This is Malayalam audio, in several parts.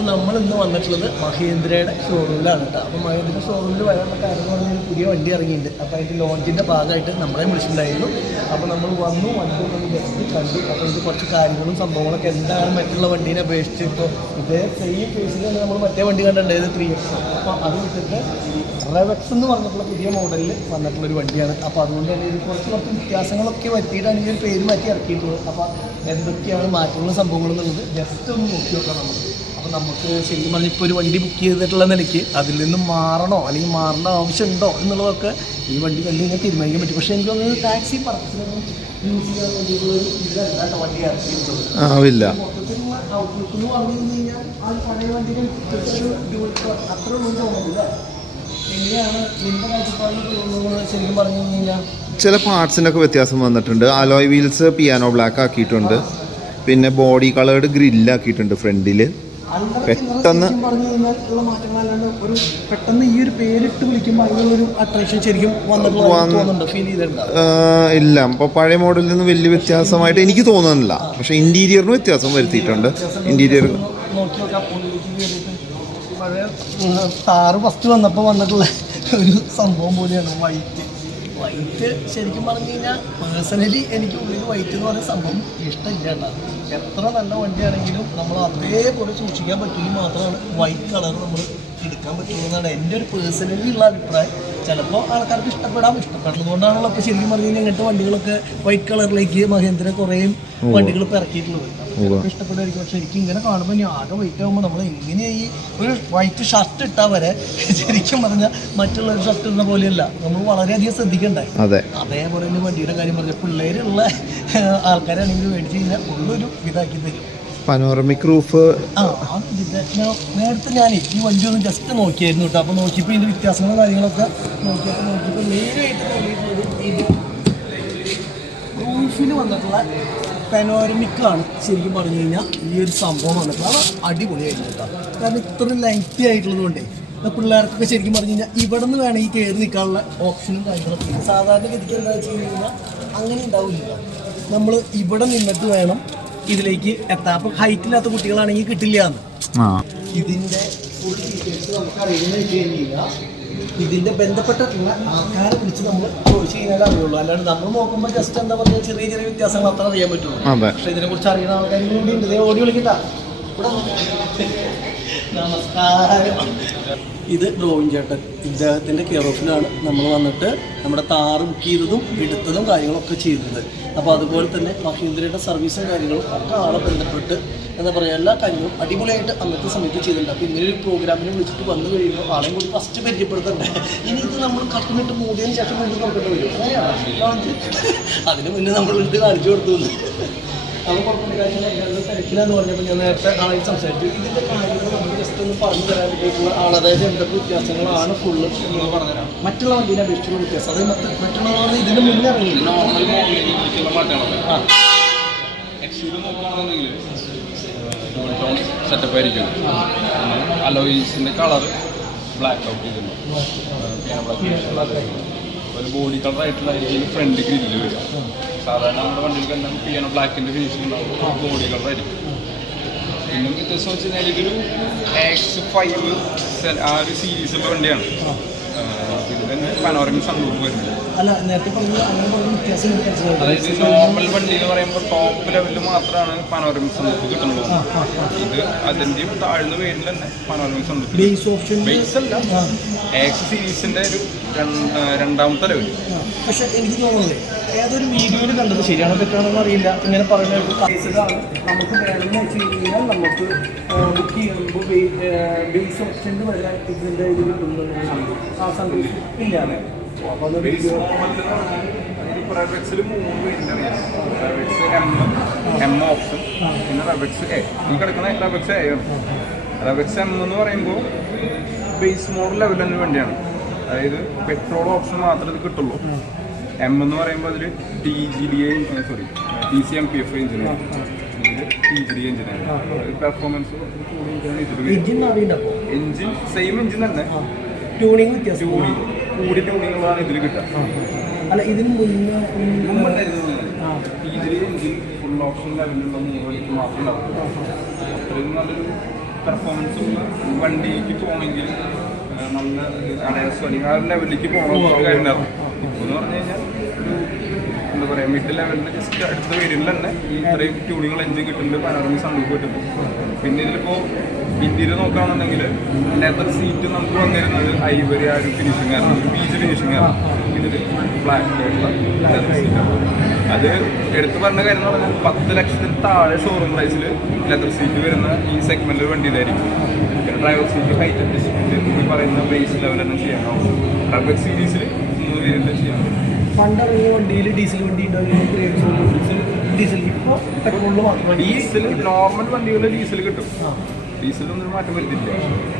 അപ്പോൾ നമ്മൾ ഇന്ന് വന്നിട്ടുള്ളത് മഹേന്ദ്രയുടെ ഷോറൂമിലാണ് കേട്ടോ അപ്പോൾ മഹേന്ദ്രയുടെ ഷോറൂമിൽ വരാനുള്ള കാര്യം എന്ന് പറഞ്ഞാൽ പുതിയ വണ്ടി ഇറങ്ങിയിട്ടുണ്ട് അപ്പോൾ അതിന്റെ ലോഞ്ചിന്റെ ഭാഗമായിട്ട് നമ്മളെ വിളിച്ചിട്ടുണ്ടായിരുന്നു. അപ്പോൾ നമ്മൾ വന്നു വണ്ടി നമ്മൾ ജസ്റ്റ് കണ്ടു. അപ്പോൾ ഇത് കുറച്ച് കാര്യങ്ങളും സംഭവങ്ങളൊക്കെ എന്താണ് മറ്റുള്ള വണ്ടീനെ അപേക്ഷിച്ച് ഇപ്പോൾ ഇതേ സെയിം ഫേസിൽ തന്നെ നമ്മൾ മറ്റേ വണ്ടി കണ്ടിട്ടുണ്ടായത് ത്രീ എക്സ് അപ്പോൾ അത് വിട്ടിട്ട് റെവക്സ് എന്ന് പറഞ്ഞിട്ടുള്ള പുതിയ മോഡലിൽ വന്നിട്ടുള്ള ഒരു വണ്ടിയാണ്. അപ്പോൾ അതുകൊണ്ട് തന്നെ ഇത് കുറച്ച് കുറച്ച് വ്യത്യാസങ്ങളൊക്കെ വരുത്തിയിട്ടാണ് ഈ ഒരു പേര് മാറ്റി ഇറക്കിയിട്ടുള്ളത്. അപ്പോൾ എന്തൊക്കെയാണ് മാറ്റങ്ങളും സംഭവങ്ങളും എന്നുള്ളത് ജസ്റ്റ് ഒന്ന് നോക്കി നോക്കാം നമുക്ക്. അപ്പോൾ നമുക്ക് ശരിക്കും പറഞ്ഞാൽ ഇപ്പോൾ ഒരു വണ്ടി ബുക്ക് ചെയ്തിട്ടുള്ള നിലയ്ക്ക് അതിൽ നിന്നും മാറണോ? അല്ലെങ്കിൽ മാറേണ്ട ആവശ്യമുണ്ടോ? എന്നുള്ളതൊക്കെ ഈ വണ്ടി കണ്ടു കഴിഞ്ഞാൽ തീരുമാനിക്കാൻ പറ്റും. പക്ഷേ എനിക്ക് തോന്നുന്നത് ടാക്സി പർപ്പസിനൊന്നും യൂസ് ചെയ്യാൻ വേണ്ടിയിട്ടുള്ള ഒരു ഇതല്ല കേട്ടോ വണ്ടി ആവില്ല. മൊത്തത്തിലുള്ള ഔട്ട്ലുക്ക് എന്ന് പറഞ്ഞു കഴിഞ്ഞാൽ ആ പഴയ അത്ര ഒന്നും തോന്നുന്നില്ല ചില പാർട്സിനൊക്കെ വ്യത്യാസം വന്നിട്ടുണ്ട്. അലോയ് വീൽസ് പിയാനോ ബ്ലാക്ക് ആക്കിയിട്ടുണ്ട്. പിന്നെ ബോഡി കളേർഡ് ഗ്രില്ലാക്കിയിട്ടുണ്ട് ഫ്രണ്ടിൽ പെട്ടെന്ന് പറഞ്ഞു കഴിഞ്ഞാൽ ഉള്ള മാറ്റങ്ങളല്ലാണ്ട് ഒരു പെട്ടെന്ന് ഈ ഒരു പേരിട്ട് വിളിക്കുമ്പോൾ അതിനുള്ള ഒരു അട്രാക്ഷൻ ശരിക്കും ഫീൽ ചെയ്തിട്ടുണ്ട്? ഇല്ല. ഇപ്പൊ പഴയ മോഡലിൽ നിന്ന് വലിയ വ്യത്യാസമായിട്ട് എനിക്ക് തോന്നുന്നില്ല. പക്ഷെ ഇന്റീരിയറിന് വ്യത്യാസം വരുത്തിയിട്ടുണ്ട്. ഇന്റീരിയർ നോക്കി പഴയ താറ് ഫസ്റ്റ് വന്നപ്പോൾ വന്നിട്ടുള്ള ഒരു സംഭവം പോലെയാണ് വൈറ്റ് വൈറ്റ് ശരിക്കും പറഞ്ഞു കഴിഞ്ഞാൽ പേഴ്സണലി എനിക്ക് ഉള്ളിൽ വൈറ്റ് എന്ന് പറയുന്ന സംഭവം ഇഷ്ടമില്ല എത്ര നല്ല വണ്ടിയാണെങ്കിലും നമ്മൾ അതേപോലെ സൂക്ഷിക്കാൻ പറ്റുമെങ്കിൽ മാത്രമാണ് വൈറ്റ് കളർ നമ്മൾ എടുക്കാൻ പറ്റുള്ളൂ എന്നാണ് എന്റെ ഒരു പേഴ്സണലി ഉള്ള അഭിപ്രായം. ചിലപ്പോൾ ആൾക്കാർക്ക് ഇഷ്ടപ്പെടാം. കൊണ്ടാണല്ലോ ഇപ്പോൾ ശരിക്കും പറഞ്ഞു കഴിഞ്ഞാൽ ഇങ്ങനത്തെ വണ്ടികളൊക്കെ വൈറ്റ് കളറിലേക്ക് മഹേന്ദ്ര കുറേയും വണ്ടികൾ ഇപ്പോൾ ഇറക്കിയിട്ടുള്ളത് ഇഷ്ടപ്പെടുമായിരിക്കും. പക്ഷെ എനിക്ക് ഇങ്ങനെ കാണുമ്പോൾ ഞാൻ ആകെ വൈറ്റ് ആകുമ്പോൾ നമ്മൾ എങ്ങനെ ഈ ഒരു വൈറ്റ് ഷർട്ട് ഇട്ടാൽ വരെ ശരിക്കും പറഞ്ഞാൽ മറ്റുള്ള ഒരു ഷർട്ട് ഇടുന്ന പോലെയല്ല. നമ്മൾ വളരെയധികം ശ്രദ്ധിക്കണ്ടേ? അതെ. അതേപോലെ തന്നെ വണ്ടിയുടെ കാര്യം പറഞ്ഞാൽ പിള്ളേരുള്ള ആൾക്കാരാണെങ്കിൽ മേടിച്ച് കഴിഞ്ഞാൽ ഉള്ളൊരു ഇതാക്കി തരും. പനോറമിക് റൂഫ് നേരത്തെ ഞാൻ ഈ വണ്ടി ഒന്ന് ജസ്റ്റ് നോക്കിയായിരുന്നു കേട്ടോ. അപ്പോൾ നോക്കിയപ്പോൾ ഇതിന്റെ വ്യത്യാസങ്ങളും കാര്യങ്ങളൊക്കെ നോക്കിയപ്പോൾ നോക്കിയപ്പോൾ മെയിനായിട്ട് റൂഫിൽ വന്നിട്ടുള്ള പെനോരമിക്കാണ് ശരിക്കും പറഞ്ഞു കഴിഞ്ഞാൽ ഈ ഒരു സംഭവം വന്നിട്ടുള്ള അത് അടിപൊളിയായിരുന്നു കേട്ടോ. കാരണം ഇത്രയും ലെങ്തി ആയിട്ടുള്ളത് കൊണ്ടേ ഇപ്പൊ പിള്ളേർക്കൊക്കെ ശരിക്കും പറഞ്ഞു കഴിഞ്ഞാൽ ഇവിടെ നിന്ന് വേണം ഈ കയറി നിൽക്കാനുള്ള ഓപ്ഷനും കാര്യങ്ങളൊക്കെ സാധാരണ ഗതിക്ക് എന്താ വെച്ച് കഴിഞ്ഞാൽ അങ്ങനെ ഉണ്ടാവില്ല നമ്മൾ ഇവിടെ നിന്നിട്ട് വേണം ഇതിലേക്ക് എത്താം. അപ്പൊ ഹൈറ്റ് ഇല്ലാത്ത കുട്ടികളാണെങ്കിൽ കിട്ടില്ല എന്ന് ഇതിന്റെ ഫുൾ ഡീറ്റെയിൽസ് നമുക്ക് അറിയുന്നത് വെച്ച് കഴിഞ്ഞാൽ ഇതിന്റെ ബന്ധപ്പെട്ടിട്ടുള്ള ആൾക്കാരെ വിളിച്ച് നമ്മൾ ചോദിച്ചു കഴിഞ്ഞാൽ അറിയുള്ളൂ. അല്ലാണ്ട് നമ്മൾ നോക്കുമ്പോൾ ജസ്റ്റ് എന്താ പറയുക ചെറിയ ചെറിയ വ്യത്യാസങ്ങൾ അത്ര അറിയാൻ പറ്റുള്ളൂ. പക്ഷെ ഇതിനെ കുറിച്ച് അറിയുന്ന ആൾക്കാരും കൂടി ഉണ്ട്. ഓടി വിളിക്കണ്ട. നമസ്കാരം. ഇത് ഡ്രോയിങ് ചേട്ടൻ. ഇദ്ദേഹത്തിന്റെ കെയർ ഓഫിലാണ് നമ്മൾ വന്നിട്ട് നമ്മുടെ താറ് ബുക്ക് ചെയ്തതും എടുത്തതും കാര്യങ്ങളൊക്കെ ചെയ്തത്. അപ്പോൾ അതുപോലെ തന്നെ മഹീന്ദ്രയുടെ സർവീസും കാര്യങ്ങളും ഒക്കെ ആളെ ബന്ധപ്പെട്ട് എന്താ പറയുക എല്ലാ കാര്യങ്ങളും അടിപൊളിയായിട്ട് അന്നത്തെ സമയത്ത് ചെയ്തിട്ടുണ്ട്. അപ്പോൾ ഇങ്ങനെ ഒരു പ്രോഗ്രാമിന് വിളിച്ചിട്ട് വന്നു കഴിയുമ്പോൾ ആളെയും കൂടി ഫസ്റ്റ് പരിചയപ്പെടുത്തണ്ടേ? ഇനി ഇത് നമ്മൾ കട്ടിനിട്ട് മൂടിയതിന് ശേഷം കൊണ്ട് നോക്കേണ്ടി വരും. അതിന് മുന്നേ നമ്മൾ എടുത്ത് കാണിച്ചു കൊടുത്തു അത് തിരക്കിലാന്ന് പറഞ്ഞപ്പോൾ ഞാൻ നേരത്തെ ആളായി സംസാരിച്ചു. ഇതിന്റെ കാര്യങ്ങൾ നമുക്ക് ജസ്റ്റ് ഒന്ന് പറഞ്ഞു തരാൻ വേണ്ടിയിട്ടുള്ള ആൾ അതായത് എന്തൊക്കെ വ്യത്യാസങ്ങളാണ് ഫുള്ള് എന്ന് പറഞ്ഞുതരാം മറ്റുള്ള വണ്ടീനെ അപേക്ഷിച്ചുള്ള വ്യത്യാസം. അത് മറ്റ് മറ്റുള്ളവർ ഇതിന് മുന്നേ ഇറങ്ങി നോർമൽ മോഡലിലേക്കുള്ള മാറ്റങ്ങളാണ് ആ. സെറ്റപ്പ് ആയിരിക്കും. അലോയിസിന്റെ കളർ ബ്ലാക്ക് ഔട്ട് ചെയ്തിട്ടുണ്ട് ഒരു ബോഡി കളർ ആയിട്ടുള്ള ഇതിന് ഫ്രണ്ട് ഗ്രില്ല് വരും സാധാരണ നമ്മുടെ വണ്ടികൾക്ക് തന്നെ പിയാനോ ബ്ലാക്കിന്റെ ഫിനിഷിംഗ് ഉണ്ടാവും. ബോഡികൾ വരും ആയിരിക്കും. പിന്നെ വ്യത്യാസം വെച്ച് കഴിഞ്ഞാൽ ഇതൊരു എക്സ് ഫൈവ് ആ ഒരു സീരീസുള്ള വണ്ടിയാണ്. പനോരമിക് സൺറൂഫ് വരുന്നത് അതായത് നോർമൽ വണ്ടി എന്ന് പറയുമ്പോൾ ടോപ്പ് ലെവലിൽ മാത്രമാണ് പനോരമിക് സൺറൂഫ് കിട്ടുന്നത്. ഇത് അതിന്റെയും താഴ്ന്ന പേരിൽ തന്നെ പനോരമിക് സൺറൂഫ് ബേസ് അല്ല. എക്സ് സീരീസിന്റെ ഒരു രണ്ടാമത്തെ ലെവൽ ആ. പക്ഷെ എനിക്ക് തോന്നുന്നത് ഏതൊരു വീഡിയോയിൽ കണ്ടത് ശരിയാണോ തെറ്റാണോ എന്ന് അറിയില്ല. ഇങ്ങനെ പറയുന്നത് നമുക്ക് വേണമെന്ന് വെച്ച് കഴിഞ്ഞാൽ നമുക്ക് ബുക്ക് ചെയ്യുമ്പോൾ ബേസ് ഓപ്ഷനിൽ വരാൻ ഇതിന്റെ ഇത് കിട്ടുന്നുണ്ട് ആ സന്ദേശം ഇല്ലാതെ അപ്പോൾ അത് വീഡിയോ റെബക്സിൽ മൂന്ന് റെബക്സ് എം എം ഓപ്ഷൻ പിന്നെ റെബക്സ് എ ഈ കിടക്കുന്ന റെബക്സ് എ ആണ്. റെബക്സ് എം എന്ന് പറയുമ്പോൾ ബേസ് മോഡൽ ലെവലിന് വേണ്ടിയാണ്. അതായത് പെട്രോൾ ഓപ്ഷൻ മാത്രമേ ഇത് കിട്ടുള്ളൂ. എം എന്ന് പറയുമ്പോൾ അതിൽ T G D A sorry T C M P F എഞ്ചിനാണ് ഇതിൽ ടി ജി ഡി എഞ്ചിനാണ് പെർഫോമൻസ് കൂടി ഇതിൽ വരും എഞ്ചിൻ സെയിം എഞ്ചിൻ തന്നെ. ട്യൂണിങ് ട്യൂണിങ് കൂടി ട്യൂണിങ്ങുകളാണ് ഇതിൽ കിട്ടുക. അല്ല ഇതിന് മുന്നേ എഞ്ചിൻ ഫുൾ ഓപ്ഷൻ ലെവലിലുള്ള മൂന്ന് വഴിക്ക് മാത്രമേ അത്രയും നല്ലൊരു പെർഫോമൻസ് വണ്ടിക്ക് പോകണമെങ്കിൽ നല്ല അല്ലെങ്കിൽ ആ ലെവലിലേക്ക് പോകണമെന്ന് കാര്യം ഉണ്ടാവും ഇപ്പോൾ എന്ന് പറഞ്ഞു കഴിഞ്ഞാൽ ഒരു എന്താ പറയുക മിഡ് ലെവലിൽ ജസ്റ്റ് അടുത്ത വേരിയന്റിൽ തന്നെ ഈ ഇത്രയും ട്യൂണിങ്ങൾ എഞ്ചിൻ കിട്ടുന്നുണ്ട് പനോറമിക് സൺറൂഫ് കിട്ടുന്നുണ്ട് പിന്നെ ഇതിലിപ്പോൾ ഇന്ത്യയിൽ നോക്കുകയാണെന്നുണ്ടെങ്കിൽ ലെതർ സീറ്റ് നമുക്ക് വന്നിരുന്നത് ഐവറി ആ ഒരു ഫിനിഷിംഗ് ആണ് ഒരു ബീച്ച് ഫിനിഷിംഗ് ആണ്. ഇതിൽ ഫുൾ അത് എടുത്തു പറഞ്ഞ കാര്യം എന്ന് പറഞ്ഞാൽ പത്ത് ലക്ഷത്തിന് താഴെ ഷോറൂം പ്രൈസിൽ ലെതർ സീറ്റ് വരുന്ന ഈ സെഗ്മെന്റിൽ വണ്ടി ഇതായിരിക്കും. ഡ്രൈവർ സീറ്റ് ഹൈറ്റ് അഡ്ജസ്റ്റ്മെന്റ് ഈ പറയുന്ന ബേസ് ലെവൽ തന്നെ ചെയ്യാനാവും ഡ്രൈവർ സീരീസിൽ മൂന്ന് പേരിട്ട് ചെയ്യാൻ വണ്ടിയിൽ ഡീസൽ വണ്ടി ഡീസൽ ഇപ്പോൾ പെട്രോളിൽ മാത്രമേ ഡീസൽ നോർമൽ വണ്ടികളിൽ ഡീസൽ കിട്ടും. ഡീസലൊന്നും മാറ്റം വരുത്തില്ല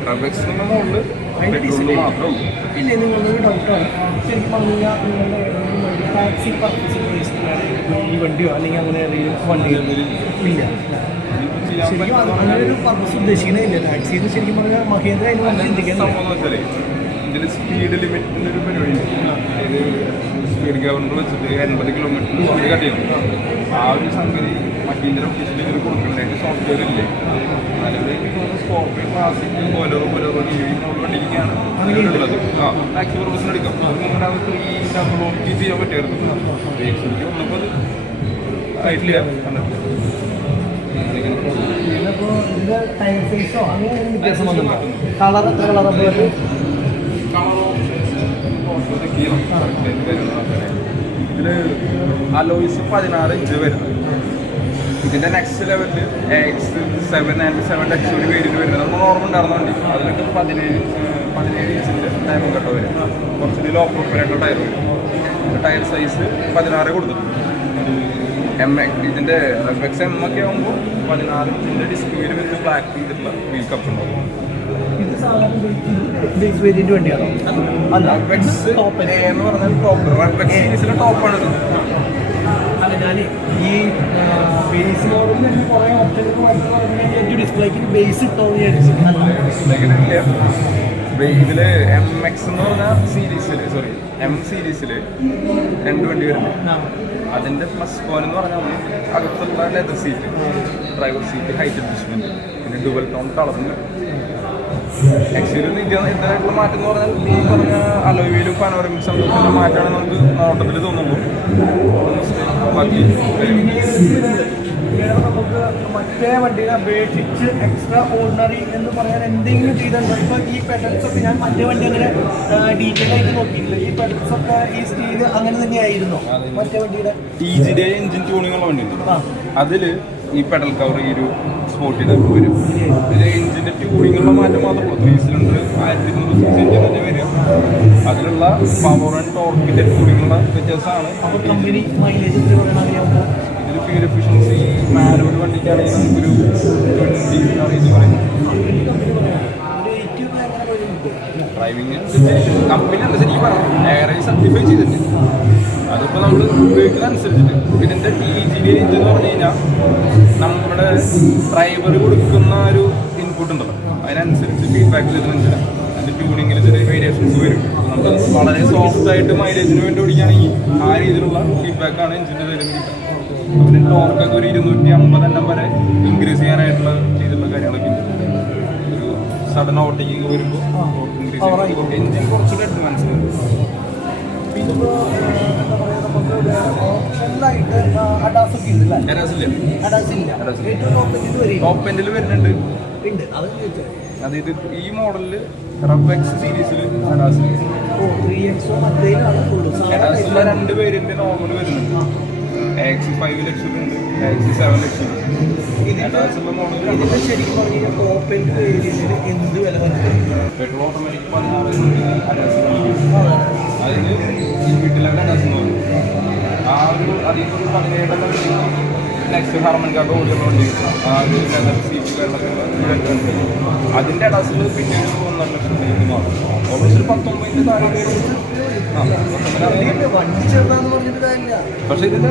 ഡ്രൈവക്സിന്റെ മുകളിൽ പെട്രോളിൽ മാത്രമേ പിന്നെ നിങ്ങളുടെ ഡൗട്ടാണ് ശരിക്കും പറഞ്ഞു കഴിഞ്ഞാൽ നിങ്ങളുടെ വണ്ടി ടാക്സി പർപ്പസിൽ ഈ വണ്ടിയോ? അല്ലെങ്കിൽ അങ്ങനെ ഏതെങ്കിലും വണ്ടിയോ? ഇല്ല. ശരിക്കും അങ്ങനെ ഒരു പർപ്പസ് ഉദ്ദേശിക്കുന്നില്ല ടാക്സി എന്ന് ശരിക്കും പറഞ്ഞാൽ മഹേന്ദ്ര അതിന് നമുക്ക് ഇതിൽ സ്പീഡ് ലിമിറ്റിന്റെ ഒരു പരിപാടി അതായത് സ്പീഡ് ഗവർണർ വെച്ചിട്ട് എൺപത് കിലോമീറ്റർ സ്പീഡ് കട്ട് ചെയ്യണം. ആ ഒരു സംഗതി മഹീന്ദ്ര ഒഫീഷ്യലി ഇവർ കൊടുക്കണ്ടായിട്ട് സോഫ്റ്റ്വെയർ ഇല്ലേ? അതായത് സ്കോർപ്പിയോ ക്ലാസിക് ഓരോ ഓരോ വണ്ടിക്കാണ് ഉള്ളത് ആ ടാക്സി പർപ്പസിന് എടുക്കാം. അത് നമ്മുടെ ആ ത്രീ ഡബിൾ ഓഫ് ചെയ്യാൻ പറ്റുമായിരുന്നു. വന്നപ്പോൾ അത് ഫേസോ അങ്ങനെ വ്യത്യാസം വന്നിട്ടുണ്ടോ? കളർ എത്ര കളർ ഇതിൽ അലോയ്സ് പതിനാറ് ഇഞ്ച് വരുന്നത്. ഇതിന്റെ നെക്സ്റ്റ് ലെവലിൽ X seven and seven X ഒരു പേരിൽ വരുന്നത്. നമ്മൾ ഓർമ്മ ഉണ്ടായിരുന്ന വണ്ടി? അതിലൊക്കെ പതിനേഴ് പതിനേഴ് ഇഞ്ചിന്റെ ടൈം കേട്ടോ വരും കുറച്ച് ലോ പ്രൊഫൈലായിട്ട് ടയർ വരും. ടയർ സൈസ് പതിനാറ് കൊടുത്തു എം എ എക്സ് എം ഒക്കെ ആകുമ്പോൾ പതിനാറ് ഇഞ്ചിന്റെ ഡിസ്ക് വീൽ ബ്ലാക്ക് ചെയ്തിട്ടുള്ള വീൽ കപ്പ് ഉണ്ടാവും. ബേസ് വേരിയന്റ് വണ്ടിയാണോ? അല്ല. എന്ന് പറഞ്ഞാൽ ടോപ്പ് സീരീസിലെ ടോപ്പാണിത് അല്ല ഞാൻ ഈ ബേസ് മോഡലിൽ തന്നെ കുറേ ഓപ്ഷനൊക്കെ വന്നു ഡിസ്പ്ലേക്ക് ബേസ് ഇട്ടോ ഇതിൽ എം എക്സ് എന്ന് പറഞ്ഞ സീരീസിൽ സോറി എം സീരീസിൽ രണ്ട് വണ്ടി വരുന്നുണ്ട് അതിന്റെ പ്ലസ് പോയിന്റ് എന്ന് പറഞ്ഞാൽ അകത്തുള്ള leather seat driver seat height adjustment പിന്നെ ഡുവൽ ടോൺ കളറിന് എക്സിലും ഇതായിട്ടുള്ള മാറ്റം എന്ന് പറഞ്ഞാൽ ഈ പറഞ്ഞ അലോയിലും പനോറമിക് സംഭവത്തിന്റെ മാറ്റമാണ് നമുക്ക് നോട്ടത്തിൽ തോന്നുന്നു. ബാക്കി നമുക്ക് മറ്റേ വണ്ടിയെ അപേക്ഷിച്ച് എക്സ്ട്രാ ഓർഡിനറി എന്ന് പറയാൻ എന്തെങ്കിലും ചെയ്തിട്ടുണ്ടോ? ഇപ്പൊ ഈ പെഡൽസ് ഒക്കെ ഞാൻ മറ്റേ വണ്ടി അങ്ങനെ ഡീറ്റെയിൽ ആയിട്ട് നോക്കിയിട്ടില്ല. ഈ പെഡൽസ് ഒക്കെ ഈ സ്റ്റീൽ അങ്ങനെ തന്നെയായിരുന്നോ മറ്റേ വണ്ടിയുടെ? ടി ജിയുടെ എഞ്ചിൻ ട്യൂണിങ്ങുള്ള ആ. അതിൽ ഈ പെഡൽ കവർ ഈ ഒരു സ്പോട്ടിലൊക്കെ വരും ഇതിൽ എഞ്ചിന്റെ ട്യൂണിങ്ങുള്ള മാറ്റം മാത്രമേ ഉള്ളൂ ത്രീ സിലിണ്ടർ ആയിരത്തി ഇരുന്നൂറ് സിക്സ് എഞ്ചിൻ തന്നെ വരിക. അതിലുള്ള പവർ ആൻഡ് ടോർക്കിന്റെ ട്യൂണിങ്ങുള്ള വ്യത്യാസമാണ്. ഇതിൽ ഫ്യൂൽ എഫിഷ്യൻസി മാനുവൽ വണ്ടിക്കാണെങ്കിൽ നമുക്കൊരു ട്വന്റി റേഞ്ച് പറയും. കമ്പനി കമ്പനി പറയാം. ഒരു എയ്റ്റി ഒക്കെ അങ്ങനെ വരുന്നുണ്ട് ഡ്രൈവിംഗ് കമ്പനി അനുസരിച്ച് ഈ പറഞ്ഞു. എയർ സർട്ടിഫൈ ചെയ്തിട്ടുണ്ട്. അതിപ്പോൾ നമ്മൾ ഉപയോഗിക്കുന്ന അനുസരിച്ചിട്ട് ഇതിന്റെ ടി ജി എഞ്ചിൻ എന്ന് പറഞ്ഞു കഴിഞ്ഞാൽ നമ്മുടെ ഡ്രൈവർ കൊടുക്കുന്ന ഒരു ഇൻപുട്ട് ഉണ്ടല്ലോ. അതിനനുസരിച്ച് ഫീഡ്ബാക്ക് ചെയ്തിട്ടുണ്ട് അതിന്റെ ട്യൂണിങ്ങിൽ ചെറിയ വേരിയേഷൻസ് വരും. നമ്മൾ വളരെ സോഫ്റ്റ് ആയിട്ട് മൈലേജിന് വേണ്ടി ഓടിക്കുകയാണെങ്കിൽ ആ രീതിയിലുള്ള ഫീഡ്ബാക്കാണ് എഞ്ചിന്റെ തരുന്നത് കിട്ടുക. പിന്നെ ടോർക്കൊക്കെ ഒരു ഇരുന്നൂറ്റി അമ്പത് എണ്ണം വരെ ഇൻക്രീസ് ചെയ്യാനായിട്ടുള്ള രീതിയിലുള്ള കാര്യങ്ങളൊക്കെ ഉണ്ട്. സഡൻ ഓവർടേക്കിംഗ് വരുമ്പോൾ എഞ്ചിൻ കുറച്ചുകൂടെ അഡ്വാൻസ് വരും ടോപ്പ് എൻഡിൽ വരുന്നുണ്ട് അത് ഇത് ഈ മോഡലിൽ സീരീസിൽ ത്രീ എക്സോ മറ്റേതിലാണ് ഉള്ളൂ ടെറാസിലെ രണ്ട് പേരിന്റെ നോർമൽ വരുന്നുണ്ട് എക്സ് ഫൈവ് ലക്ഷം ഉണ്ട് X seven lakh petrol automatic പതിനാറ് അതിന് ഈ വീട്ടിലെ ടെറാസ് എന്ന് പറയും ആ ഒരു അതിൽ ഒരു പതിനേഴെണ്ണം നെക്സ്റ്റ് ഹാർമൻ കാക്ക ഓടിയുള്ള ആ ഒരു ലെതർ സീറ്റുകളിലൊക്കെ ഉണ്ട് അതിന്റെ അടാസിൽ പിന്നെ രൂപയ്ക്ക് മാറും ഓൾമോസ്റ്റ് ഒരു പത്തൊമ്പതിന്റെ താഴെ പക്ഷെ ഒരു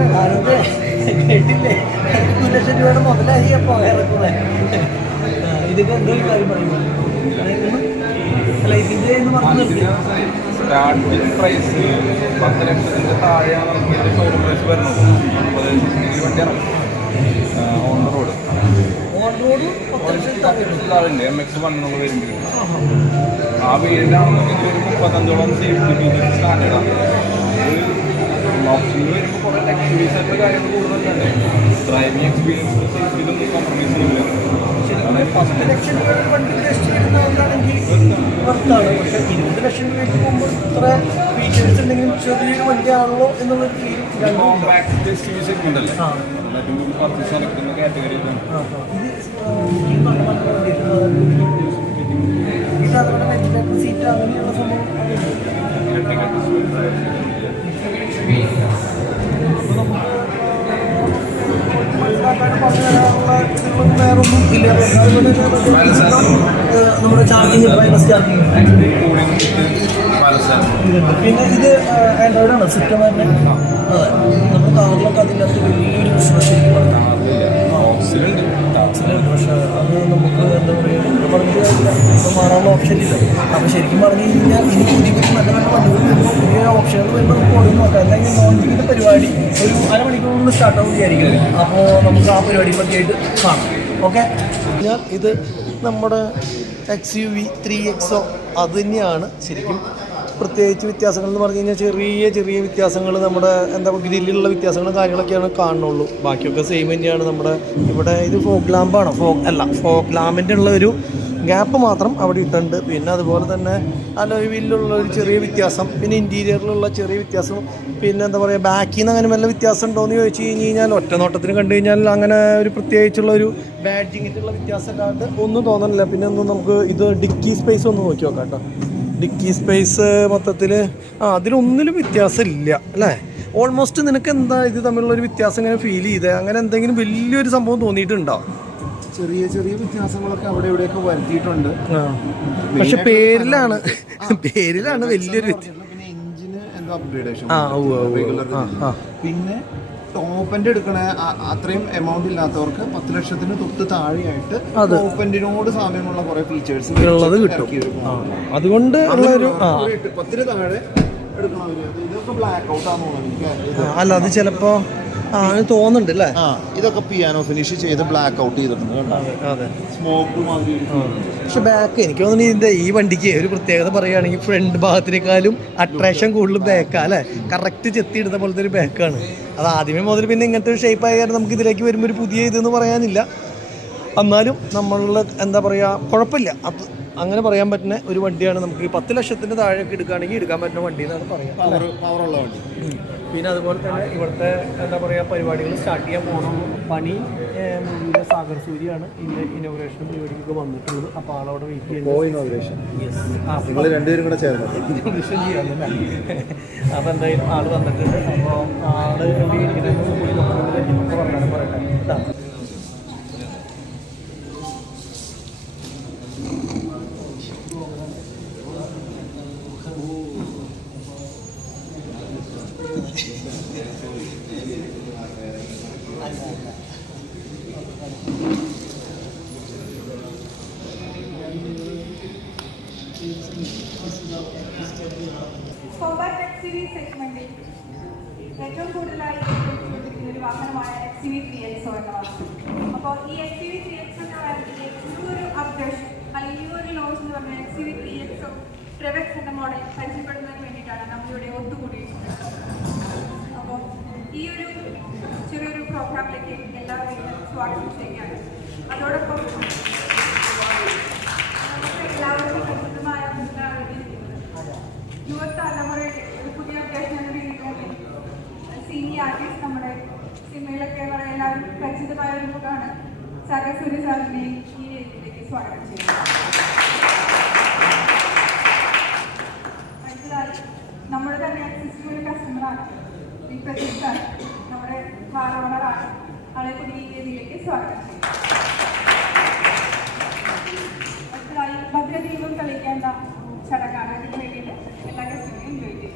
ലക്ഷം രൂപയുടെ മുതലായി അപ്പൊ ഇതൊക്കെ എന്തോ കാര്യം പറയുന്നത് അല്ല ഇതിന്റെ എന്ന് സ്റ്റാർട്ടിംഗ് പ്രൈസ് പത്ത് ലക്ഷത്തിന്റെ താഴെയാണ് നമുക്ക് ഇതിന്റെ ഷോറൂം പ്രൈസ് വരുന്നത്. അമ്പത് ഈ വണ്ടിയാണ് ഓൺ റോഡ് ഓൺ റോഡ് പത്ത് ലക്ഷം താഴെ. എം എക്സ് വൺ എന്നുള്ള വേരിയന്റ് ആ വേരിയന്റ് ആണെന്നുണ്ടെങ്കിൽ ഒരു മുപ്പത്തഞ്ചോളം സേഫ്റ്റി ഫീച്ചേഴ്സ് സ്റ്റാൻഡേർഡാണ് ഓപ്ഷനിൽ വരുമ്പോൾ കുറേ ലക്ഷറീസ് ആയിട്ടുള്ള കാര്യങ്ങൾ കൂടുതലുണ്ട്. ഡ്രൈവിംഗ് എക്സ്പീരിയൻസ് സേഫ്റ്റിയിലൊന്നും കോംപ്രമൈസ് ഇല്ല. പത്ത് ലക്ഷം രൂപയുടെ വണ്ടി ടെസ്റ്റ് ചെയ്യുന്നതാണെങ്കിൽ വർത്താണ് പക്ഷെ ഇരുപത് ലക്ഷം രൂപയ്ക്ക് മുമ്പ് ഇത്ര ഫീച്ചേഴ്സ് ഉണ്ടെങ്കിലും ചെറിയൊരു വണ്ടിയാണല്ലോ എന്നുള്ളൊരു ഫീൽ സീറ്റ് ഉണ്ട്. കോമ്പാക്ട് എസ് യു സെഗ്മെന്റ് നമ്മുടെ ചാർജിങ് വയർലെസ് ചാർജിങ്. പിന്നെ ഇത് ആൻഡ്രോയിഡാണ് സിസ്റ്റം തന്നെ. അതെ. നമ്മൾ കാറിലൊക്കെ അതിനകത്ത് വലിയൊരു ബിസിനസ് ശരിക്കും പറഞ്ഞാൽ ഓപ്ഷനുണ്ട് ടാക്സിലുണ്ട് പക്ഷേ അത് നമുക്ക് എന്താ പറയുക കാര്യമില്ല. ഇപ്പം മാറാനുള്ള ഓപ്ഷൻ ഇല്ല. അപ്പോൾ ശരിക്കും പറഞ്ഞു കഴിഞ്ഞാൽ ഇനി പുതിയ പുതിയ നല്ല നല്ല വണ്ടികൾ വരുമ്പോൾ പുതിയ ഓപ്ഷനുകൾ വരുമ്പോൾ നമുക്ക് ഓടി നോക്കാം അല്ലെങ്കിൽ ലോഞ്ചിങ്ങിന്റെ പരിപാടി ഒരു അരമണിക്കൂറിൽ സ്റ്റാർട്ടാവും വിചാരിക്കുന്നത് അപ്പോൾ നമുക്ക് ആ പരിപാടി ആയിട്ട് കാണാം. ഓക്കെ ഞാൻ ഇത് നമ്മുടെ X U V three XO അത് തന്നെയാണ് ശരിക്കും പ്രത്യേകിച്ച് വ്യത്യാസങ്ങൾ എന്ന് പറഞ്ഞു കഴിഞ്ഞാൽ ചെറിയ ചെറിയ വ്യത്യാസങ്ങൾ നമ്മുടെ എന്താ ഗ്രില്ലിലുള്ള വ്യത്യാസങ്ങളും കാര്യങ്ങളൊക്കെയാണ് കാണുന്നുള്ളൂ. ബാക്കിയൊക്കെ സെയിം തന്നെയാണ് നമ്മുടെ ഇവിടെ ഇത് ഫോക്ക് ലാമ്പാണ് ഫോക്ക് അല്ല ഫോക്ക് ലാമ്പിന്റെ ഉള്ള ഒരു ഗ്യാപ്പ് മാത്രം അവിടെ ഇട്ടുണ്ട്. പിന്നെ അതുപോലെ തന്നെ അലോയ് വീലിലുള്ള ഒരു ചെറിയ വ്യത്യാസം പിന്നെ ഇന്റീരിയറിലുള്ള ചെറിയ വ്യത്യാസം പിന്നെ എന്താ പറയുക ബാക്കിൽ നിന്ന് അങ്ങനെ വല്ല വ്യത്യാസം ഉണ്ടോ എന്ന് ചോദിച്ചു കഴിഞ്ഞ് കഴിഞ്ഞാൽ ഒറ്റ നോട്ടത്തിന് കണ്ടു കഴിഞ്ഞാൽ അങ്ങനെ ഒരു പ്രത്യേകിച്ചുള്ള ഒരു ബാഡ്ജിങ്ങിന്റെ ഉള്ള വ്യത്യാസം ഇല്ലാണ്ട് ഒന്നും തോന്നുന്നില്ല പിന്നെ ഒന്നും നമുക്ക് ഇത് ഡിക്കി സ്പേസ് ഒന്ന് നോക്കി നോക്കാം കേട്ടോ. ഡിക്കി സ്പേസ് മൊത്തത്തിൽ ആ അതിലൊന്നിലും വ്യത്യാസം ഇല്ല അല്ലേ? ഓൾമോസ്റ്റ് നിനക്ക് എന്താ ഇത് തമ്മിലുള്ള ഒരു വ്യത്യാസം ഇങ്ങനെ ഫീൽ ചെയ്തേ? അങ്ങനെ എന്തെങ്കിലും വലിയൊരു സംഭവം തോന്നിയിട്ടുണ്ടോ? ചെറിയ ചെറിയ വ്യത്യാസങ്ങളൊക്കെ അവിടെ ഇവിടെയൊക്കെ വരുത്തിയിട്ടുണ്ട്. പക്ഷെ പേരിലാണ്. പേരിലാണ് വലിയൊരു പിന്നെ എഞ്ചിന് എന്തോ അപ്ഗ്രേഡേഷൻ. പിന്നെ ടോപ്പന്റെ എടുക്കണ അത്രയും എമൗണ്ട് ഇല്ലാത്തവർക്ക് പത്ത് ലക്ഷത്തിന് തൊട്ട് താഴെയായിട്ട്. ടോപ്പന്റിനോട് സാമ്യമുള്ള കുറെ ഫീച്ചേഴ്സ് ഉള്ളത് കിട്ടും. അതുകൊണ്ട് പത്തിന് താഴെ എടുക്കണവര് ഇതൊക്കെ ബ്ലാക്ക് ഔട്ട് ആണെന്ന് തോന്നുന്നു അല്ല അത് ചിലപ്പോ തോന്നുന്നുണ്ട് അല്ലേ ആ ഇതൊക്കെ പിയാനോ ഫിനിഷ് ചെയ്ത് ബ്ലാക്ക് ഔട്ട് ചെയ്തിട്ടുണ്ട് കേട്ടോ അതെ സ്മോക്ക് മാതിരി പക്ഷെ ബാക്ക് എനിക്ക് തോന്നുന്നു ഇതിന്റെ ഈ വണ്ടിക്ക് ഒരു പ്രത്യേകത പറയുകയാണെങ്കിൽ ഫ്രണ്ട് ഭാഗത്തിനേക്കാളും അട്രാക്ഷൻ കൂടുതൽ ബാക്കാ അല്ലേ കറക്റ്റ് ചെത്തിയിടുന്ന പോലത്തെ ഒരു ബാക്കാണ് അത് ആദ്യമേ മുതൽ പിന്നെ ഇങ്ങനത്തെ ഒരു ഷേപ്പ് ആയാലും നമുക്ക് ഇതിലേക്ക് വരുമ്പോൾ ഒരു പുതിയ ഇതെന്ന് പറയാനില്ല. എന്നാലും നമ്മളുടെ എന്താ പറയുക കുഴപ്പമില്ല. അത് അങ്ങനെ പറയാൻ പറ്റുന്ന ഒരു വണ്ടിയാണ്. നമുക്ക് ഈ പത്ത് ലക്ഷത്തിന്റെ താഴെയൊക്കെ എടുക്കുകയാണെങ്കിൽ എടുക്കാൻ പറ്റുന്ന വണ്ടി എന്നാണ് പറയുന്നത് പിന്നെ അതുപോലെ തന്നെ ഇവിടുത്തെ എന്താ പറയുക പരിപാടികൾ സ്റ്റാർട്ട് ചെയ്യാൻ പോകണം പണി മൂവിയിലെ സാഗർ സൂര്യാണ് ഇന്റെ ഇനോഗ്രേഷൻ പരിപാടിക്കൊക്കെ വന്നിട്ടുള്ളത്. അപ്പോൾ ആളവിടെ വെയിറ്റ് ചെയ്യുന്നത് രണ്ടുപേരും കൂടെ ചേർന്നു? ഇനോഗ്രേഷൻ ചെയ്യാനല്ലേ? അപ്പോൾ എന്തായാലും ആൾ വന്നിട്ടുണ്ട്. അപ്പോൾ ആൾ എവിടെ ഇരിക്കുന്നത് പറയട്ടെ. അപ്പോൾ ഈ S C V three X എന്ന് പറയുന്നത് ഒരു അപ്ഡേഷൻ അല്ലെങ്കിൽ ഒരു ലോഞ്ച് എന്ന് പറഞ്ഞാൽ X C V three XO പ്രൊവക്സ് എന്ന മോഡൽ പരിചയപ്പെടുന്നതിന് വേണ്ടിയിട്ടാണ് നമ്മളിവിടെ ഒത്തുകൂടിയിട്ടുള്ളത് അപ്പോൾ ഈ ഒരു ചെറിയൊരു പ്രോഗ്രാമിലേക്ക് എല്ലാവരെയും സ്വാഗതം ചെയ്യുകയാണ്. അതോടൊപ്പം നമുക്ക് എല്ലാവർക്കും പ്രസിദ്ധമായ ഒരുങ്ങിയിരിക്കുന്നത് യുവതലമുറയുടെ ഒരു പുതിയ അഭ്യാസം എന്ന രീതിയിൽ സീനിയർ ആർട്ടിസ്റ്റ് നമ്മുടെ സിനിമയിലൊക്കെ പറയാൻ എല്ലാവരും പരിചിതമായ ഒരു മുഖമാണ് സൂര്യ സാറിനെ ഈ വേദിയിലേക്ക് സ്വാഗതം ചെയ്യുന്നു. അടുത്തതായി നമ്മുടെ തന്നെ ഒരു കസ്റ്റമറാണ് ഈ സാർ നമ്മുടെ കാർ ഓണറാണ് ആളെ കൂടി ഈ വേദിയിലേക്ക് സ്വാഗതം ചെയ്യുന്നു. അടുത്തതായി ഭദ്രദീപം കളിക്കേണ്ട ചടങ്ങാണ് അതിന് വേണ്ടിയിട്ട് എല്ലാ ഗസ്റ്റിനെയും ഇൻവൈറ്റ്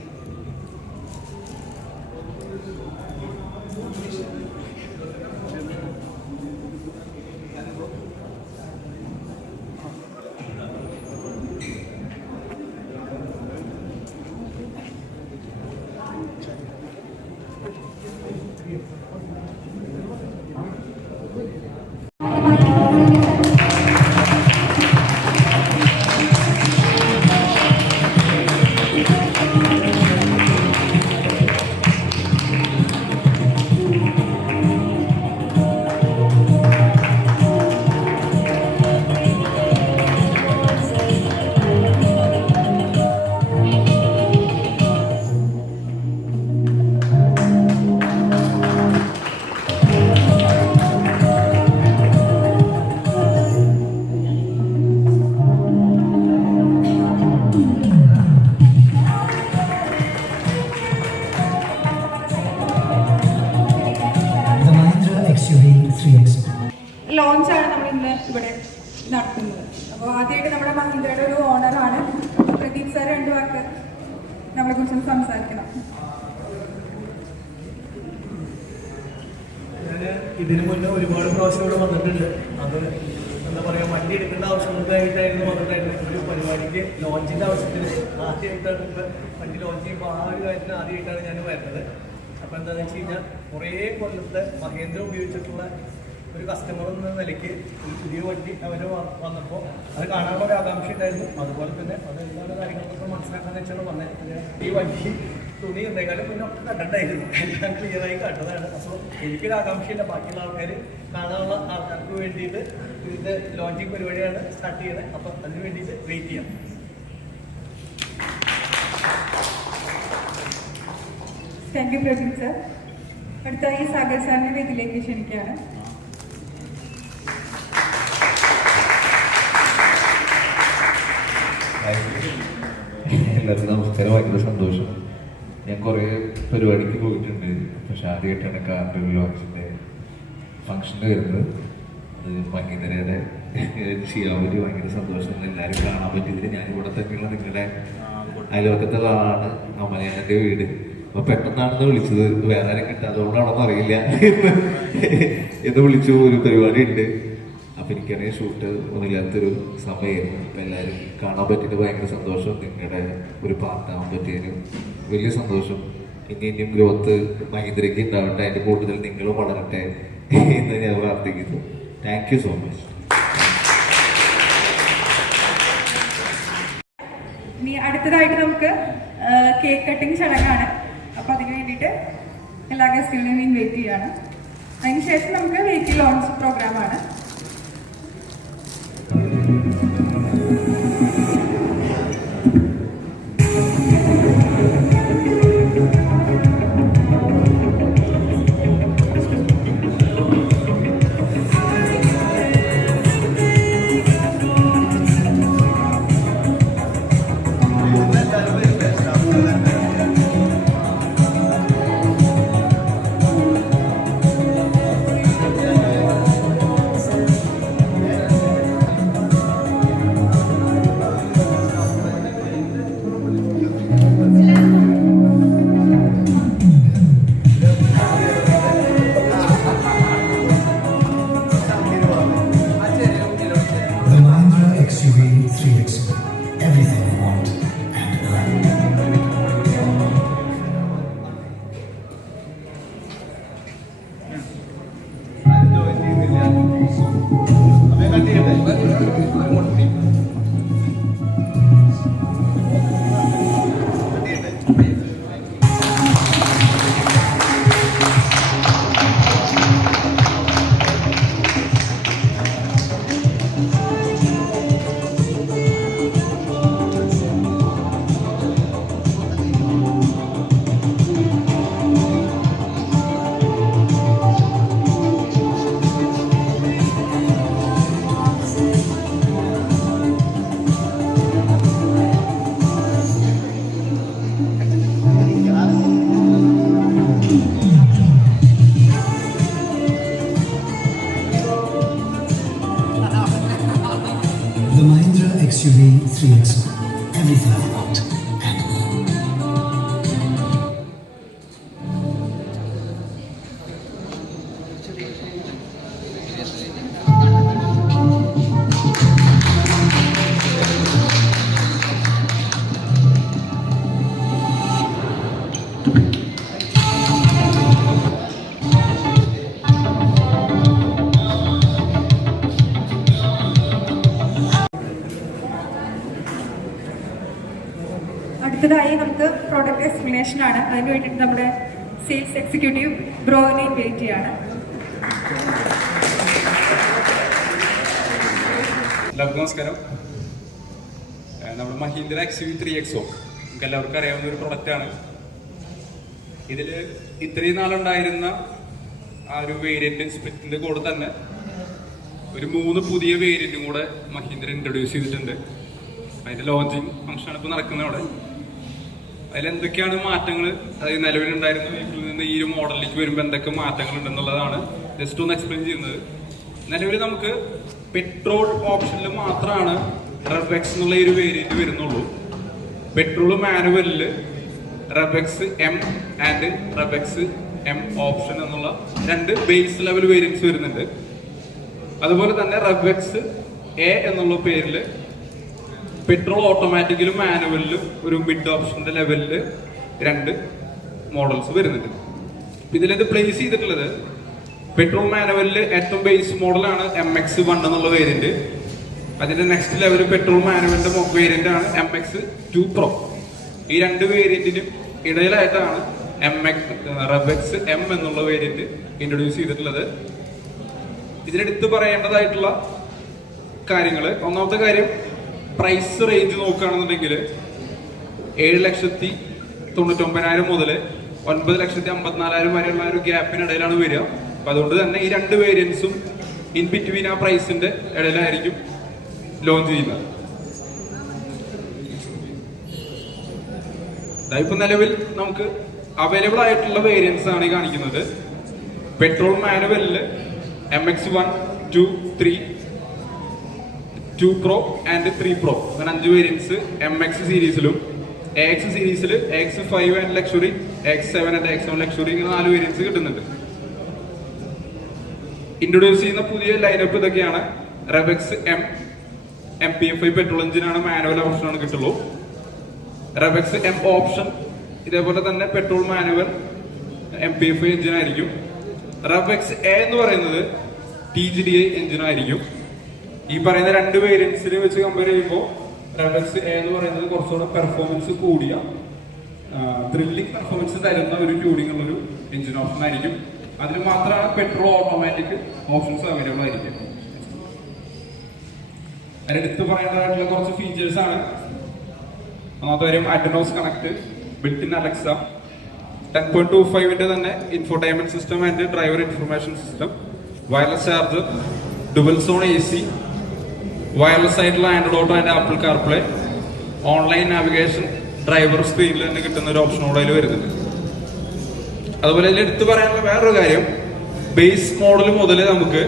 അപ്പോൾ എന്താണെന്ന് വെച്ച് കഴിഞ്ഞാൽ കുറേ കൊല്ലത്തെ മഹേന്ദ്ര ഉപയോഗിച്ചിട്ടുള്ള ഒരു കസ്റ്റമർ എന്ന നിലയ്ക്ക് ഒരു പുതിയ വണ്ടി അവർ വന്നപ്പോൾ അത് കാണാനുള്ള ഒരു ആകാംക്ഷ ഉണ്ടായിരുന്നു അതുപോലെ തന്നെ അത് എന്താണ് കാര്യങ്ങളൊക്കെ മനസ്സിലാക്കാന്ന് വെച്ചാണ് വന്നത് ഈ വണ്ടി തുണി എന്തെങ്കിലും പിന്നെ ഒക്കെ കണ്ടിട്ടായിരുന്നു എല്ലാം ക്ലിയറായി കണ്ടതാണ്. അപ്പോൾ എനിക്കൊരു ആകാംക്ഷയില്ല. ബാക്കിയുള്ള ആൾക്കാർ കാണാനുള്ള ആൾക്കാർക്ക് വേണ്ടിയിട്ട് ഇതിന്റെ ലോഞ്ചിങ് പരിപാടിയാണ് സ്റ്റാർട്ട് ചെയ്യുന്നത് അപ്പോൾ അതിന് വേണ്ടിയിട്ട് വെയിറ്റ് ചെയ്യാം. താങ്ക് യു പ്രദീപ് സർ അടുത്തായി സാഗർ സാറിനെ വേദിയിലേക്ക് ക്ഷണിക്കുകയാണ്. എല്ലാവർക്കും നമസ്കാരം. ഭയങ്കര സന്തോഷം. ഞാൻ കുറേ പരിപാടിക്ക് പോയിട്ടുണ്ട്. പക്ഷെ ആദ്യമായിട്ടാണ് ഒരു ലോഞ്ചിന്റെ ഫംഗ്ഷന് വരുന്നത്. അത് ഭംഗിതരയുടെ പറ്റി ഭയങ്കര സന്തോഷം. എല്ലാവരും കാണാൻ പറ്റിയതിൽ ഞാനിവിടെ തന്നെയുള്ള നിങ്ങളുടെ അയൽവക്കത്തുള്ളതാണ് ആളാണ്. അമലയാന്റെ വീട്. അപ്പൊ പെട്ടെന്നാണെന്ന് വിളിച്ചത്. വേറെ ആരും കിട്ടാത്തതുകൊണ്ടാണെന്ന് അറിയില്ല. എന്ന് വിളിച്ചു. ഒരു പരിപാടി ഉണ്ട് അപ്പൊ എനിക്കാണെങ്കിൽ ഷൂട്ട് ഒന്നില്ലാത്തൊരു സമയമായിരുന്നു. അപ്പൊ എല്ലാവരും കാണാൻ പറ്റിയിട്ട് ഭയങ്കര സന്തോഷം. നിങ്ങളുടെ ഒരു പാർട്ടാവാൻ പറ്റിയതിനും വലിയ സന്തോഷം. ഇനി ഇനിയും ഗ്രോത്ത് മഹീന്ദ്രയ്ക്ക് ഉണ്ടാവട്ടെ. അതിന്റെ കൂടുതൽ നിങ്ങളും വളരട്ടെ എന്ന് ഞാൻ പ്രാർത്ഥിക്കുന്നു. താങ്ക് യു സോ മച്ച് അടുത്തതായിട്ട് നമുക്ക് കേക്ക് കട്ടിംഗ് ചടങ്ങാണ്. അപ്പൊ അതിന് വേണ്ടിയിട്ട് എല്ലാ ഗസ്റ്റുകളെയും ഇൻവൈറ്റ് ചെയ്യാണ്. അതിനുശേഷം നമുക്ക് വെഹിക്കിൾ ലോഞ്ച് പ്രോഗ്രാമാണ് Amén. ആണ് അതിന് വേണ്ടിയിട്ട് നമ്മുടെ സെയിൽസ് എക്സിക്യൂട്ടീവ് ബ്രോവിനെ വെയിറ്റ് ചെയ്യാണ്. നമസ്കാരം. നമ്മുടെ Mahindra X U three XO നമുക്ക് എല്ലാവർക്കും അറിയാവുന്ന ഒരു പ്രൊഡക്റ്റാണ് ഇതിൽ ഇത്രയും നാളുണ്ടായിരുന്ന ആ ഒരു വേരിയന്റ് സ്പ്ലിറ്റിന്റെ കൂടെ തന്നെ ഒരു മൂന്ന് പുതിയ വേരിയന്റും കൂടെ മഹീന്ദ്ര ഇൻട്രൊഡ്യൂസ് ചെയ്തിട്ടുണ്ട്. അതിന്റെ ലോഞ്ചിങ് ഫംഗ്ഷനാണ് ഇപ്പോൾ നടക്കുന്നത് അവിടെ. അതിലെന്തൊക്കെയാണ് മാറ്റങ്ങൾ അതായത് നിലവിലുണ്ടായിരുന്ന വെഹിക്കിളിൽ നിന്ന് ഈ ഒരു മോഡലിലേക്ക് വരുമ്പോൾ എന്തൊക്കെ മാറ്റങ്ങൾ ഉണ്ടെന്നുള്ളതാണ് ജസ്റ്റ് ഒന്ന് എക്സ്പ്ലെയിൻ ചെയ്യുന്നത്. നിലവിൽ നമുക്ക് പെട്രോൾ ഓപ്ഷനിൽ മാത്രമാണ് റെബെക്സ് എന്നുള്ള ഒരു വേരിയന്റ് വരുന്നുള്ളൂ. Petrol മാനുവലിൽ RevX M and RevX M option എന്നുള്ള രണ്ട് ബേസ് ലെവൽ വേരിയൻസ് വരുന്നുണ്ട്. അതുപോലെ തന്നെ റെബെക്സ് എ എന്നുള്ള പേരിൽ പെട്രോൾ ഓട്ടോമാറ്റിക്കലും മാനുവലിലും ഒരു മിഡ് ഓപ്ഷന്റെ ലെവലിൽ രണ്ട് മോഡൽസ് വരുന്നുണ്ട്. ഇത് പ്ലേസ് ചെയ്തിട്ടുള്ളത് പെട്രോൾ മാനുവലിൽ ഏറ്റവും ബേസ് മോഡലാണ് എം എക്സ് വൺ എന്നുള്ള വേരിയന്റ് അതിന്റെ നെക്സ്റ്റ് ലെവൽ പെട്രോൾ മാനുവലിന്റെ വേരിയന്റ് ആണ് എം എക്സ് ടു പ്രോ ഈ രണ്ട് വേരിയന്റിനും ഇടയിലായിട്ടാണ് എം എക്സ് റബെക്സ് എം എന്നുള്ള വേരിയന്റ് ഇൻട്രൊഡ്യൂസ് ചെയ്തിട്ടുള്ളത്. ഇതിനെടുത്ത് പറയേണ്ടതായിട്ടുള്ള കാര്യങ്ങൾ ഒന്നാമത്തെ കാര്യം പ്രൈസ് റേഞ്ച് നോക്കുകയാണെന്നുണ്ടെങ്കിൽ ഏഴ് ലക്ഷത്തി തൊണ്ണൂറ്റൊമ്പതിനായിരം മുതൽ ഒൻപത് ലക്ഷത്തി അമ്പത്തിനാലായിരം വരെയുള്ള ഒരു ഗ്യാപ്പിനിടയിലാണ് വരിക. അപ്പം അതുകൊണ്ട് തന്നെ ഈ രണ്ട് വേരിയൻസും ഇൻ ബിറ്റ്വീൻ ആ പ്രൈസിന്റെ ഇടയിലായിരിക്കും ലോഞ്ച് ചെയ്യുന്നത്. ഇപ്പം നിലവിൽ നമുക്ക് അവൈലബിൾ ആയിട്ടുള്ള വേരിയൻസ് ആണ് കാണിക്കുന്നത്. Petrol മാനുവലിൽ M X one two three two pro and three pro അങ്ങനെ അഞ്ച് വേരിയൻസ് എം എക്സ് സീരീസിലും എ എക്സ് സീരീസിൽ X five and luxury X seven and X seven luxury ഇങ്ങനെ നാല് വേരിയൻസ് കിട്ടുന്നുണ്ട്. ഇൻട്രൊഡ്യൂസ് ചെയ്യുന്ന പുതിയ ലൈനപ്പ് ഇതൊക്കെയാണ് RevX M M P F I petrol എഞ്ചിനാണ് മാനുവൽ ഓപ്ഷനാണ് കിട്ടുള്ളൂ. റെബെക്സ് എം ഓപ്ഷൻ ഇതേപോലെ തന്നെ petrol manual M P F I എഞ്ചിനായിരിക്കും റെബെക്സ് A എന്ന് പറയുന്നത് T G D I engine ആയിരിക്കും. ഈ പറയുന്ന രണ്ട് വേരിയൻസിനെ വെച്ച് കമ്പയർ ചെയ്യുമ്പോൾ റെഡക്സ് എ എന്ന് പറയുന്നത് കുറച്ചുകൂടെ പെർഫോമൻസ് കൂടിയ ത്രില്ലിംഗ് പെർഫോമൻസ് തരുന്ന ഒരു ട്യൂണിംഗ് ഉള്ള ഒരു എഞ്ചിൻ ഓപ്ഷൻ ആയിരിക്കും. അതിന് മാത്രമാണ് പെട്രോൾ ഓട്ടോമാറ്റിക് ഓപ്ഷൻസ് അവൈലബിൾ ആയിരിക്കും അതിനെടുത്ത് പറയേണ്ടതായിട്ടുള്ള കുറച്ച് ഫീച്ചേഴ്സ് ആണ്. ഒന്നാമത്തെ അഡ്നോസ് connect built in Alexa ten point two ഫൈവിന്റെ തന്നെ infotainment system and driver information system wireless charger dual zone A C wireless ആയിട്ടുള്ള Android and Apple CarPlay online navigation driver സ്ക്രീനിൽ തന്നെ കിട്ടുന്ന ഒരു ഓപ്ഷൻ കൂടെ അതിൽ വരുന്നുണ്ട്. അതുപോലെ ഇതിൽ എടുത്തു പറയാനുള്ള വേറൊരു കാര്യം ബേസ് മോഡൽ മുതൽ നമുക്ക്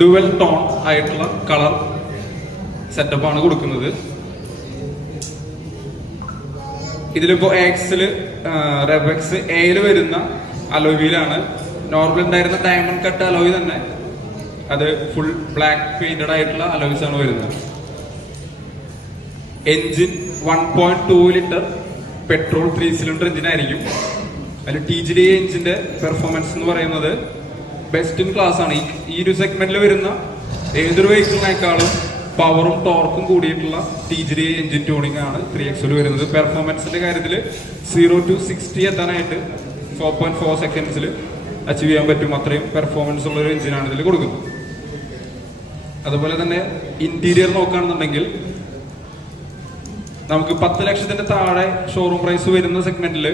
ഡുവൽ ടോൺ ആയിട്ടുള്ള കളർ സെറ്റപ്പ് ആണ് കൊടുക്കുന്നത്. ഇതിലിപ്പോ എക്സിൽ റെബെക്സ് എയിൽ വരുന്ന അലോവിയിലാണ് നോർമൽ ഉണ്ടായിരുന്ന ഡയമണ്ട് കട്ട് അലോയി തന്നെ അത് ഫുൾ ബ്ലാക്ക് പെയിന്റഡ് ആയിട്ടുള്ള അലോയ്സ് ആണ് വരുന്നത്. Engine one point two litre petrol three cylinder engine ആയിരിക്കും. അതിൽ ടി ജി ഡി എഞ്ചിന്റെ പെർഫോമൻസ് എന്ന് പറയുന്നത് ബെസ്റ്റ് ഇൻ ക്ലാസ് ആണ്. ഈ- ഒരു സെഗ്മെന്റിൽ വരുന്ന ഏതൊരു വെഹിക്കിളിനേക്കാളും പവറും ടോർക്കും കൂടിയിട്ടുള്ള T G D engine tuning ആണ് ത്രീ എക്സിൽ വരുന്നത്. പെർഫോമൻസിന്റെ കാര്യത്തിൽ സീറോ ടു സിക്സ്റ്റി എത്താനായിട്ട് ഫോർ പോയിന്റ് ഫോർ സെക്കൻഡ്സിൽ അച്ചീവ് ചെയ്യാൻ പറ്റും. അത്രയും പെർഫോമൻസ് ഉള്ള ഒരു എഞ്ചിനാണ് ഇതിൽ കൊടുക്കുന്നത്. അതുപോലെ തന്നെ ഇന്റീരിയർ നോക്കുകയാണെന്നുണ്ടെങ്കിൽ നമുക്ക് പത്ത് ലക്ഷത്തിന്റെ താഴെ ഷോറൂം പ്രൈസ് വരുന്ന സെഗ്മെന്റിൽ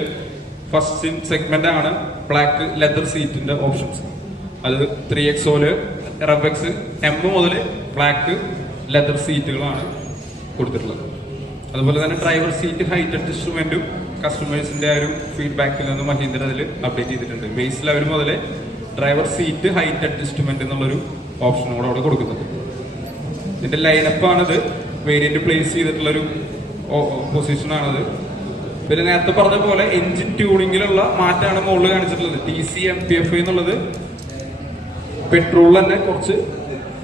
ഫസ്റ്റ് സെഗ്മെന്റ് ആണ് ബ്ലാക്ക് ലെതർ സീറ്റിന്റെ ഓപ്ഷൻസ് അത് ത്രീ എക്സോൽ റബെക്സ് എം മുതൽ ബ്ലാക്ക് ലെതർ സീറ്റുകളാണ് കൊടുത്തിട്ടുള്ളത്. അതുപോലെ തന്നെ ഡ്രൈവർ സീറ്റ് ഹൈറ്റ് അഡ്ജസ്റ്റ്മെന്റും കസ്റ്റമേഴ്സിന്റെ ആ ഒരു ഫീഡ്ബാക്കിൽ നിന്ന് മഹീന്ദ്ര അതിൽ അപ്ഡേറ്റ് ചെയ്തിട്ടുണ്ട്. ബേസ് ലെവൽ മുതൽ ഡ്രൈവർ സീറ്റ് ഹൈറ്റ് അഡ്ജസ്റ്റ്മെന്റ് എന്നുള്ളൊരു ഓപ്ഷനും കൂടെ അവിടെ കൊടുക്കുന്നുണ്ട്. ഇതിന്റെ ലൈനപ്പാണത് വേരിയന്റ് പ്ലേസ് ചെയ്തിട്ടുള്ളൊരു പൊസിഷനാണത് പിന്നെ നേരത്തെ പറഞ്ഞ പോലെ എഞ്ചിൻ ട്യൂണിങ്ങിലുള്ള മാറ്റമാണ് മുകളിൽ കാണിച്ചിട്ടുള്ളത്. T C M P F എന്നുള്ളത്. പെട്രോളിൽ തന്നെ കുറച്ച്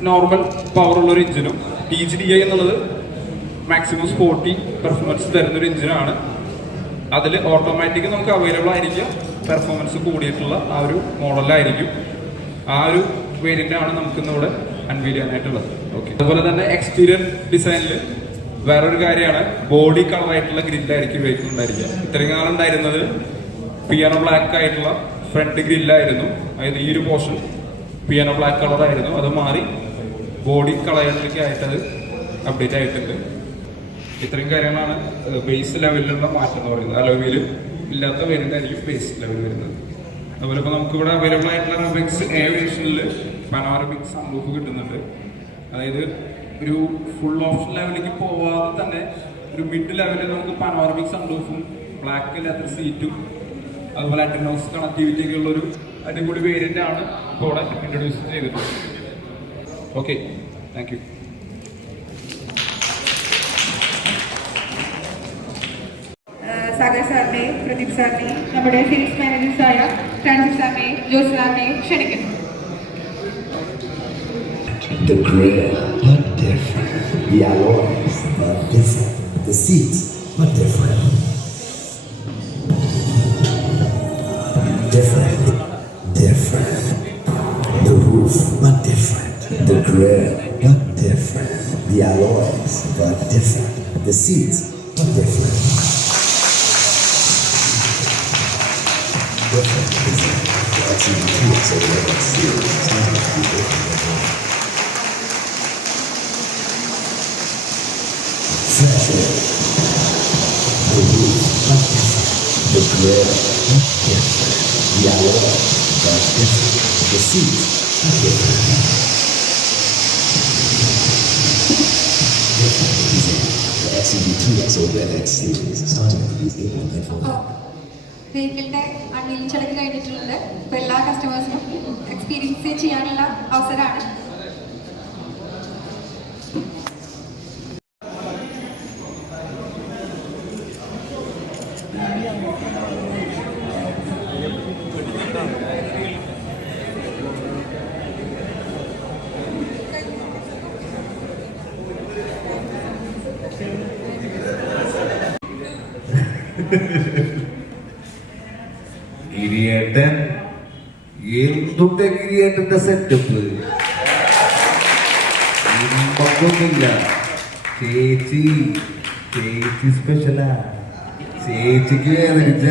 നോർമൽ പവർ ഉള്ള ഒരു എഞ്ചിനും ടി ജി ഡി ഐ എന്നുള്ളത് മാക്സിമം സ്പോർട്ടി പെർഫോമൻസ് തരുന്ന ഒരു എഞ്ചിനാണ് അതിൽ ഓട്ടോമാറ്റിക് നമുക്ക് അവൈലബിൾ ആയിരിക്കും. പെർഫോമൻസ് കൂടിയിട്ടുള്ള ആ ഒരു മോഡലായിരിക്കും ആ ഒരു വേരിയന്റാണ് ആണ് നമുക്ക് ഇന്നിവിടെ അൺവീൽ ചെയ്യാനായിട്ടുള്ളത്. അതുപോലെ തന്നെ എക്സ്റ്റീരിയർ ഡിസൈനിൽ വേറൊരു കാര്യമാണ്. ബോഡി കളർ ആയിട്ടുള്ള ഗ്രില്ലായിരിക്കും വെഹിക്കിൾ ഉണ്ടായിരിക്കുക ഇത്രയും കാലം ഉണ്ടായിരുന്നത് പിയാനോ ബ്ലാക്ക് ആയിട്ടുള്ള ഫ്രണ്ട് ഗ്രില്ലായിരുന്നു അതായത് ഈ ഒരു പോർഷൻ പിയാനോ ബ്ലാക്ക് കളർ ആയിരുന്നു. അത് മാറി ബോഡി കളറിലേക്ക് ആയിട്ടത് അപ്ഡേറ്റ് ആയിട്ടുണ്ട്. ഇത്രയും കാര്യങ്ങളാണ് ബേസ് ലെവലിലുള്ള മാറ്റം എന്ന് പറയുന്നത്. അലോവിയിൽ ഇല്ലാത്ത വരുന്നതായിരിക്കും ബേസ് ലെവൽ വരുന്നത്. അതുപോലെ ഇപ്പോൾ നമുക്കിവിടെ അവൈലബിൾ ആയിട്ടുള്ള റബിക്സ് ഏവിയേഷനിൽ പനോറമിക് സൺറൂഫ് കിട്ടുന്നുണ്ട്. അതായത് ഒരു ഫുൾ ഓപ്ഷൻ ലെവലിലേക്ക് പോവാതെ തന്നെ ഒരു മിഡ് ലെവലിൽ നമുക്ക് പനോറമിക് സൺറൂഫും ബ്ലാക്ക് ലെതർ സീറ്റും അതുപോലെ അറ്റൻഡോസ് കണക്ടിവിറ്റി ഉള്ള ഒരു അടിപൊളി വേരിയന്റ് ആണ് ഇപ്പോൾ ഇൻട്രൊഡ്യൂസ് ചെയ്തിട്ടുള്ളത് ഓക്കെ താങ്ക് യു സാഗർ സാറിനെ പ്രദീപ് സാറിനെ നമ്മുടെ സീരീസ് മാനേജേഴ്സായ ഫ്രാൻസിസ് സാറിനെ ജോസ് സാറിനെ ക്ഷണിക്കുന്നു. The grill, but different. The alloys, but different. The seats, but different. Different. Different. The roof, but different. The grill, but different. The alloys, but different. The seats, but different. Different, isn't? That's even two, serious. It's not The grill, not different. The alloy, not different. The seats, not different. Different design. The XUV 2XO X series, starting with these 8.4. വെഹിക്കിളിന്റെ unveiling ചടങ്ങ് കഴിഞ്ഞിട്ടുണ്ട് അപ്പോൾ എല്ലാ കസ്റ്റമേഴ്സിനും എക്സ്പീരിയൻസ് ചെയ്യാനുള്ള അവസരമാണ് ഗിരിയേട്ടന്റെ സെറ്റപ്പ് ഇമ്പൊന്നുമില്ല ചേച്ചി ചേച്ചി സ്പെഷ്യലാ ചേച്ചിക്ക് വേദനിച്ച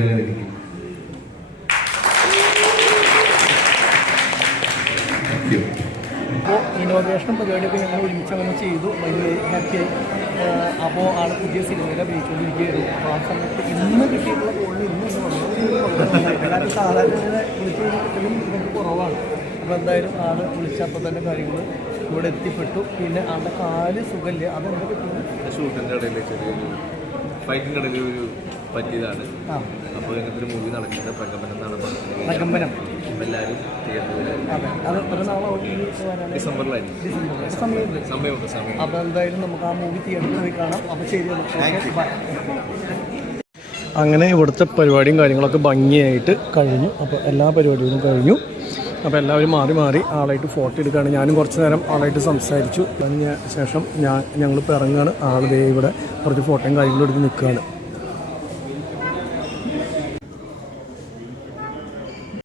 വേദനിക്കും ഇനോഗ്രേഷൻ പരിപാടിയൊക്കെ ഞങ്ങൾ ഒരുമിച്ച് അങ്ങനെ ചെയ്തു. വലിയ ഹാപ്പിയായി അപ്പോൾ ആൾ പുതിയ സിനിമയിൽ അഭിനയിച്ചുകൊണ്ടിരിക്കുകയായിരുന്നു. അപ്പോൾ ആ സമയത്ത് ഇന്ന് കിട്ടിയിട്ടുള്ള കോളിൽ ഇന്ന് കാരണം സാധാരണ വിളിച്ചു കിട്ടലും ഇതിനൊക്കെ കുറവാണ്. അപ്പോൾ എന്തായാലും ആൾ വിളിച്ചപ്പോൾ തന്നെ കാര്യങ്ങൾ ഇവിടെ എത്തിപ്പെട്ടു. പിന്നെ ആളുടെ കാൽ സുഖമില്ല. അതെന്താ കിട്ടുന്നത് ഷൂട്ടിന്റെ ഇടയിൽ ചെറിയൊരു ഫൈറ്റിന്റെ ഇടയിൽ ഒരു പറ്റിയതാണ്. അപ്പോൾ ഒരു മൂവി നടക്കുന്നത് പ്രകമ്പനം എന്നാണ് പറഞ്ഞത് പ്രകമ്പനം. എല്ലാവരും അപ്പോൾ എന്തായാലും നമുക്ക് ആ മൂവി തിയേറ്ററിൽ പോയി കാണാം. അപ്പോൾ ശരി അങ്ങനെ ഇവിടുത്തെ പരിപാടിയും കാര്യങ്ങളൊക്കെ ഭംഗിയായിട്ട് കഴിഞ്ഞു. അപ്പോൾ എല്ലാ പരിപാടികളും കഴിഞ്ഞു. അപ്പോൾ എല്ലാവരും മാറി മാറി ആളായിട്ട് ഫോട്ടോ എടുക്കുകയാണ്. ഞാനും കുറച്ച് നേരം ആളായിട്ട് സംസാരിച്ചു. അതിന് ശേഷം ഞാൻ ഞങ്ങൾ ഇപ്പോൾ ഇറങ്ങുകയാണ്. ആളുടെ ദേ ഇവിടെ കുറച്ച് ഫോട്ടോയും കാര്യങ്ങളും എടുത്ത് നിൽക്കുകയാണ്.